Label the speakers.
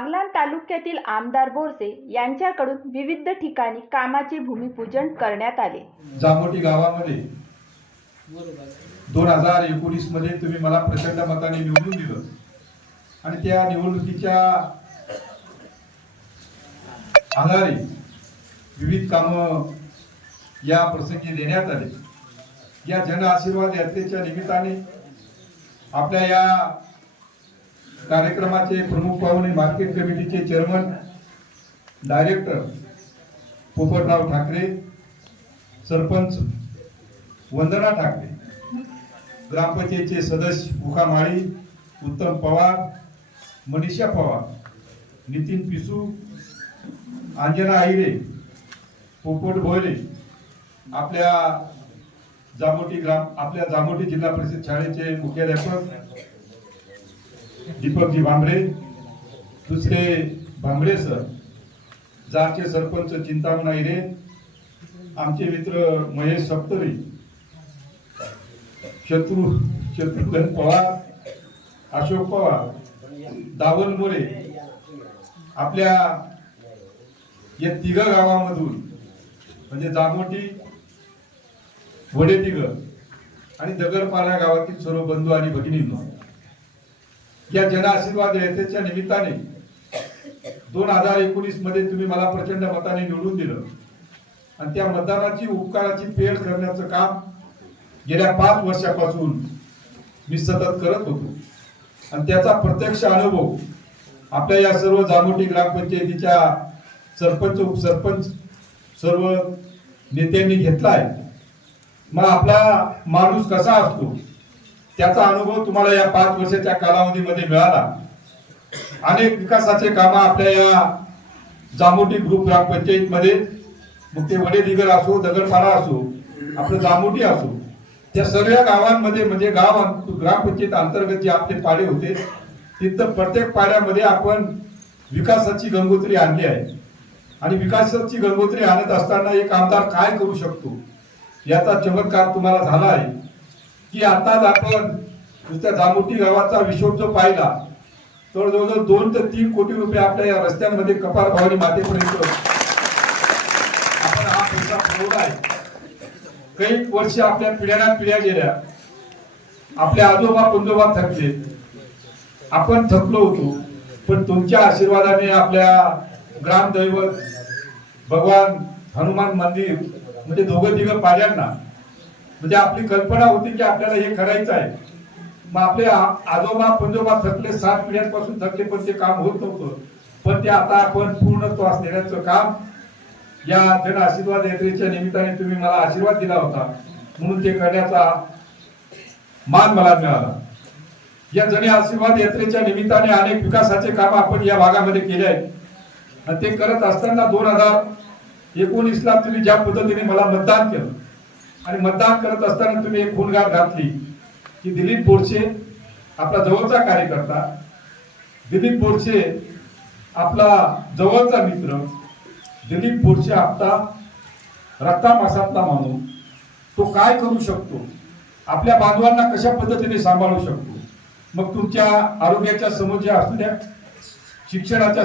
Speaker 1: तालुक्यातील आमदार बोरसे यांच्याकडून विविध ठिकाणी कामाचे भूमिपूजन करण्यात आले.
Speaker 2: जामोटी गावामध्ये दोन हजार एकोणीसमध्ये तुम्ही मला प्रचंड मताने निवडून दिलं. आणि त्या निवडणुकीच्या आधारे विविध कामं या प्रसंगी देण्यात आले. या जन आशीर्वाद यात्रेच्या निमित्ताने आपल्या या कार्यक्रमाचे प्रमुख पाहुणे मार्केट कमिटीचे चेअरमन डायरेक्टर पोपटराव ठाकरे सरपंच वंदना ठाकरे ग्रामपंचायतचे सदस्य उखा माळी उत्तम पवार मनीषा पवार नितीन पिसू अंजना आहिरे पोपट भोयरे आपल्या जामोटी ग्राम आपल्या जामोटी जिल्हा परिषद शाळेचे मुख्याध्यापक दीपकजी भांबरे दुसरे भांबरे सर जाचे सरपंच चिंतामण आहिरे आमचे मित्र महेश सप्तरी शत्रू शत्रुघ्न पवार अशोक पवार दावल मोरे आपल्या या तिघ गावामधून म्हणजे जामोटी वडेतिघ आणि दगडपाडा गावातील सर्व बंधू आणि भगिनींना या जन आशीर्वाद यात्रेच्या निमित्ताने दोन हजार एकोणीसमध्ये तुम्ही मला प्रचंड मताने निवडून दिलं. आणि त्या मतदानाची उपकाराची फेड करण्याचं काम गेल्या पाच वर्षापासून मी सतत करत होतो. आणि त्याचा प्रत्यक्ष अनुभव आपल्या या सर्व जामोटी ग्रामपंचायतीच्या सरपंच उपसरपंच सर्व नेत्यांनी घेतला आहे. मग आपला माणूस कसा असतो? त्याचा अनुभव तुम्हाला या पाच वर्षाच्या कालावधीमध्ये मिळाला. अनेक विकासाचे काम आपल्या या जामोटी ग्रुप ग्रामपंचायत मध्ये मग ते वडेदिगर असो दगडपाडा असो आपलं जामोटी असो त्या सगळ्या गावांमध्ये म्हणजे गाव ग्रामपंचायत अंतर्गत जे आपले पाडे होते तिथं प्रत्येक पाड्यामध्ये आपण विकासाची गंगोत्री आणली आहे. आणि विकासाची गंगोत्री आणत असताना एक आमदार काय करू शकतो? याचा चमत्कार तुम्हाला झाला आहे. की आताच आपण नुसत्या जामोटी गावाचा विशोध जो पाहिला तर जवळजवळ दोन ते तीन कोटी रुपये आपल्या या रस्त्यांमध्ये कपार भावनी मातेपर्यंत आपण हा पैसा पुरवला आहे. काही वर्ष आपल्या पिढ्याना पिढ्या गेल्या. आपल्या आजोबा पंजोबा थकले. आपण थकलो होतो. पण तुमच्या आशीर्वादाने आपल्या ग्रामदैवत भगवान हनुमान मंदिर म्हणजे दोघं तिघं पाड्यांना म्हणजे आपली कल्पना होती की आपल्याला हे करायचं आहे. मग आपले आ- आजोबा पंजोबा थकले सात पिढ्यांपासून थकले पण ते काम होत नव्हतं. पण ते आता आपण पूर्णत्वास नेण्याचं काम या जन आशीर्वाद यात्रेच्या निमित्ताने तुम्ही मला आशीर्वाद दिला होता. म्हणून ते करण्याचा मान मला मिळाला. या जन आशीर्वाद यात्रेच्या निमित्ताने अनेक विकासाचे काम आपण या भागामध्ये केले आहेत. आणि ते करत असताना दोन हजार एकोणीसला तुम्ही ज्या पद्धतीने मला मतदान केलं आणि मतदान करत असताना तुम्ही एक खूनगार घातली की दिलीप बोरसे आपला जवळचा कार्यकर्ता दिलीप बोरसे आपला जवळचा मित्र दिलीप बोरसे आपला रक्तामासातला माणूस. तो काय करू शकतो? आपल्या बांधवांना कशा पद्धतीने सांभाळू शकतो? मग तुमच्या आरोग्याच्या समस्या असू द्या शिक्षणाच्या